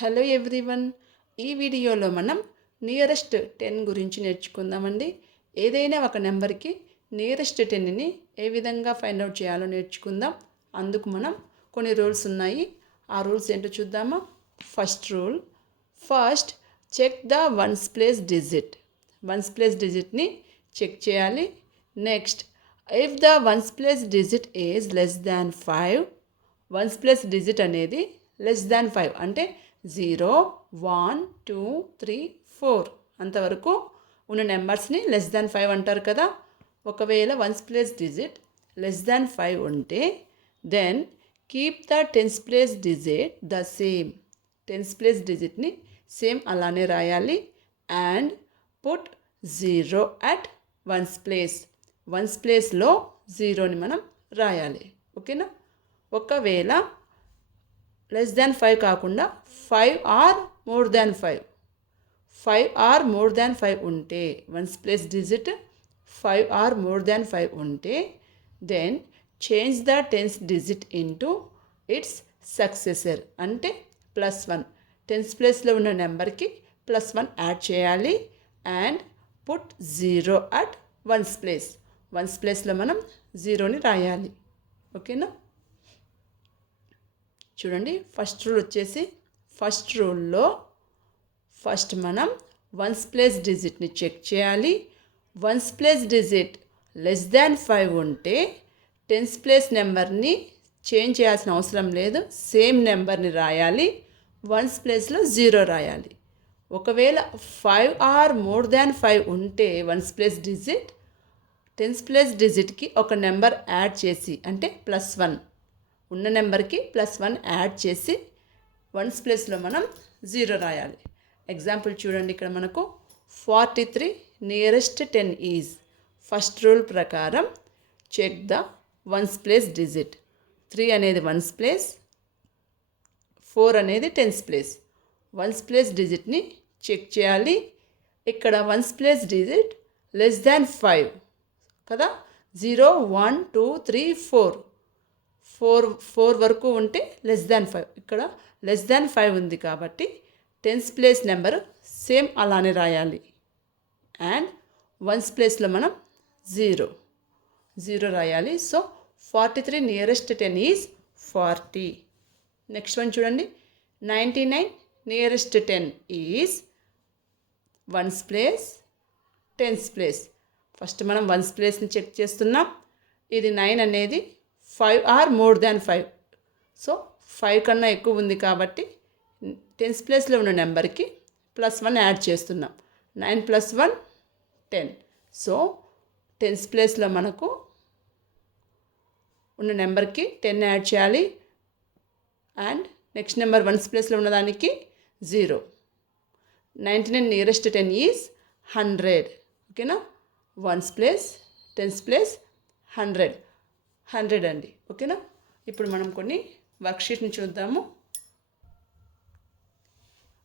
Hello everyone. ఈ వీడియోలో మనం నియరెస్ట్ 10 గురించి నేర్చుకుందామండి. ఏదైనా ఒక నెంబర్కి నియరెస్ట్ 10ని ఏ విధంగా ఫైండ్ అవుట్ చేయాలో నేర్చుకుందాం. అందుకు మనం కొన్ని రూల్స్ ఉన్నాయి. ఆ రూల్స్ ఏంటో చూద్దామా. First rule, first check the ones place digit. Ones place డిజిట్ని చెక్ చేయాలి. Next, if the ones place digit is less than 5, ones place digit అనేది లెస్ దాన్ 5 అంటే 0, 1, 2, 3, 4 అంతవరకు ఉన్న నెంబర్స్ని లెస్ దాన్ 5 అంటారు కదా. ఒకవేళ ones place digit less than 5 ఉంటే then keep the tens place digit the same. Tens place డిజిట్ని same అలానే రాయాలి. And put 0 at ones place. Ones ప్లేస్లో 0ని మనం రాయాలి. ఓకేనా. ఒకవేళ లెస్ దాన్ 5 కాకుండా 5 or more than 5, 5 or more than 5 ఉంటే, ones place digit 5 or more than 5 ఉంటే then change the tens digit into its successor అంటే +1. టెన్స్ ప్లేస్లో ఉన్న నెంబర్కి +1 యాడ్ చేయాలి. And put 0 at ones place. Ones ప్లేస్లో మనం 0ని రాయాలి. ఓకేనా. చూడండి, ఫస్ట్ రూల్ వచ్చేసి, ఫస్ట్ రూల్లో ఫస్ట్ మనం వన్స్ ప్లేస్ డిజిట్ని చెక్ చేయాలి. Ones place digit less than 5 ఉంటే టెన్స్ ప్లేస్ నెంబర్ని చేంజ్ చేయాల్సిన అవసరం లేదు, సేమ్ నెంబర్ని రాయాలి. వన్స్ ప్లేస్లో 0 రాయాలి. ఒకవేళ 5 ఆర్ మోర్ దాన్ 5 ఉంటే ones place digit tens place డిజిట్కి ఒక నెంబర్ యాడ్ చేసి అంటే +1, ఉన్న నెంబర్కి +1 యాడ్ చేసి వన్స్ ప్లేస్లో మనం 0 రాయాలి. ఎగ్జాంపుల్ చూడండి, ఇక్కడ మనకు 43 నియరెస్ట్ 10 ఈజ్. ఫస్ట్ రూల్ ప్రకారం check the ones place digit. 3 అనేది వన్స్ ప్లేస్, 4 అనేది టెన్స్ ప్లేస్. వన్స్ ప్లేస్ డిజిట్ని చెక్ చేయాలి. ఇక్కడ ones place digit less than 5 కదా. 0, 1, 2, 3, 4 వరకు ఉంటే లెస్ దాన్ 5. ఇక్కడ లెస్ దాన్ 5 ఉంది కాబట్టి టెన్స్ ప్లేస్ నెంబర్ సేమ్ అలానే రాయాలి. అండ్ వన్స్ ప్లేస్లో మనం 0 రాయాలి. So 43 nearest 10 is 40. Next one చూడండి, 99 nearest 10 is ones place, tens place. First మనం వన్స్ ప్లేస్ని చెక్ చేస్తున్నాం. ఇది 9 అనేది 5 ఆర్ మోర్ దాన్ 5. సో 5 కన్నా ఎక్కువ ఉంది కాబట్టి టెన్స్ ప్లేస్లో ఉన్న నెంబర్కి +1 యాడ్ చేస్తున్నాం. 9 + 1 10. సో టెన్స్ ప్లేస్లో మనకు ఉన్న నెంబర్కి 10 యాడ్ చేయాలి. అండ్ నెక్స్ట్ నెంబర్ వన్స్ ప్లేస్లో ఉన్నదానికి 0. 99 నియరెస్ట్ 10 ఈజ్ 100. ఓకేనా. వన్స్ ప్లేస్, టెన్స్ ప్లేస్ 100 అండి. ఓకేనా. ఇప్పుడు మనం కొన్ని వర్క్షీట్ని చూద్దాము.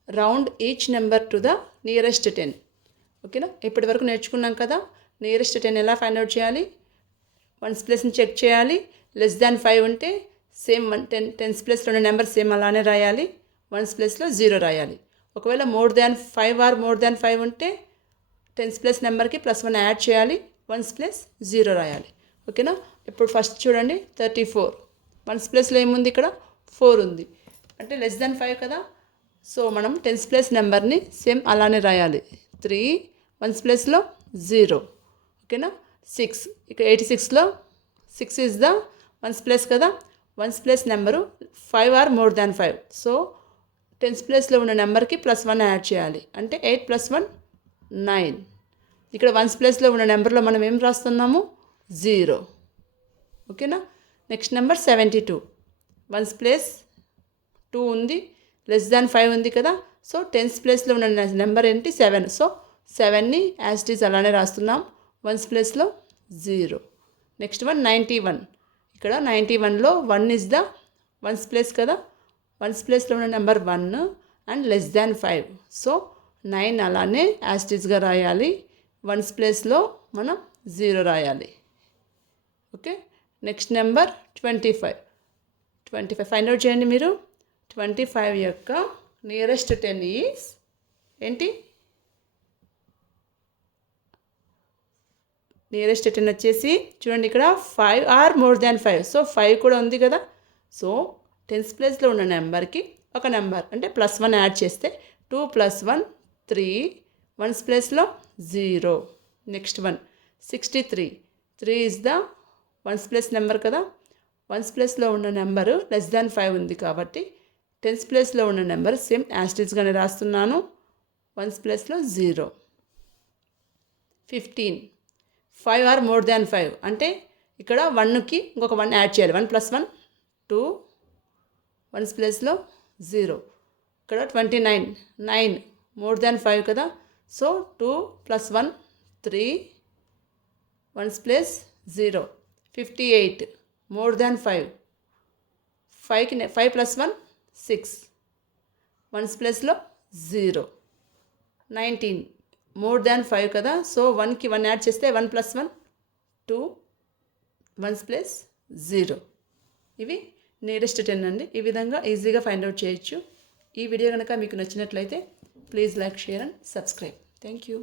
Round each number to the nearest 10. ఓకేనా. ఇప్పటి వరకు నేర్చుకున్నాం కదా నియరెస్ట్ 10 ఎలా ఫైండ్ అవుట్ చేయాలి. వన్స్ ప్లేస్ని చెక్ చేయాలి. లెస్ దాన్ 5 ఉంటే సేమ్ టెన్స్ ప్లేస్లో ఉన్న నెంబర్ సేమ్ అలానే రాయాలి. వన్స్ ప్లేస్లో 0 రాయాలి. ఒకవేళ more than 5 or more than 5 ఉంటే టెన్స్ ప్లేస్ నెంబర్కి +1 యాడ్ చేయాలి. వన్స్ ప్లేస్ 0 రాయాలి. ఓకేనా. ఇప్పుడు ఫస్ట్ చూడండి, 34 వన్స్ ప్లేస్లో ఏముంది, ఇక్కడ 4 ఉంది అంటే లెస్ దాన్ 5 కదా. సో మనం టెన్స్ ప్లేస్ నెంబర్ని సేమ్ అలానే రాయాలి. 3 వన్స్ ప్లేస్లో 0. ఓకేనా. 6 ఇక్కడ 86లో 6 ఈజ్ ద వన్స్ ప్లేస్ కదా. Ones place number 5 or more than 5. So tens ప్లేస్లో ఉన్న నెంబర్కి +1 యాడ్ చేయాలి అంటే 8 + 1 9. ఇక్కడ వన్స్ ప్లేస్లో ఉన్న నెంబర్లో మనం ఏం రాస్తున్నాము, 0. ఓకేనా. నెక్స్ట్ నెంబర్ 72 వన్స్ ప్లేస్ 2 ఉంది, లెస్ దాన్ 5 ఉంది కదా. సో టెన్స్ ప్లేస్లో ఉన్న నెంబర్ ఏంటి, 7. సో 7ని యాజ్ ఇట్ ఈజ్ అలానే రాస్తున్నాం. వన్స్ ప్లేస్లో 0. Next one 91. ఇక్కడ 91లో 1 ఇస్ ద వన్స్ ప్లేస్ కదా. వన్స్ ప్లేస్లో ఉన్న number 1 and less than 5. So 9 అలానే యాజ్ ఇట్ ఈజ్గా రాయాలి. వన్స్ ప్లేస్లో మనం 0 రాయాలి. Okay. Next number 25 find out చేయండి మీరు. 25 యొక్క నియరెస్ట్ 10 ఈజ్ ఏంటి? నియరెస్ట్ 10 వచ్చేసి చూడండి ఇక్కడ 5 ఆర్ మోర్ దాన్ 5. సో 5 కూడా ఉంది కదా. సో టెన్స్ ప్లేస్లో ఉన్న నెంబర్కి ఒక నెంబర్ అంటే +1 యాడ్ చేస్తే 2 + 1 3, వన్స్ ప్లేస్లో 0. Next one 63. 3 is the ones place number కదా. వన్స్ ప్లేస్లో ఉన్న నెంబరు <5 ఉంది కాబట్టి టెన్స్ ప్లేస్లో ఉన్న నెంబర్ సేమ్ యాస్టిస్గానే రాస్తున్నాను. వన్స్ ప్లేస్లో 0. 15. 5 ఆర్ మోర్ దాన్ 5 అంటే ఇక్కడ 1కి ఇంకొక 1 యాడ్ చేయాలి. 1 + 1 2, వన్స్ ప్లేస్లో 0. ఇక్కడ 29. 9 మోర్ దాన్ 5 కదా. So 2 + 1 3, ones place 0. 58 more than 5. 5 + 1 6, once ప్లేస్లో 0. 19 మోర్ దాన్ 5 కదా. సో 1కి 1 యాడ్ చేస్తే 1 + 1 2, వన్స్ ప్లేస్ 0. ఇవి నియరెస్ట్ 10 అండి. ఈ విధంగా ఈజీగా ఫైండ్ అవుట్ చేయొచ్చు. ఈ వీడియో కనుక మీకు నచ్చినట్లయితే please like, share and subscribe. Thank you.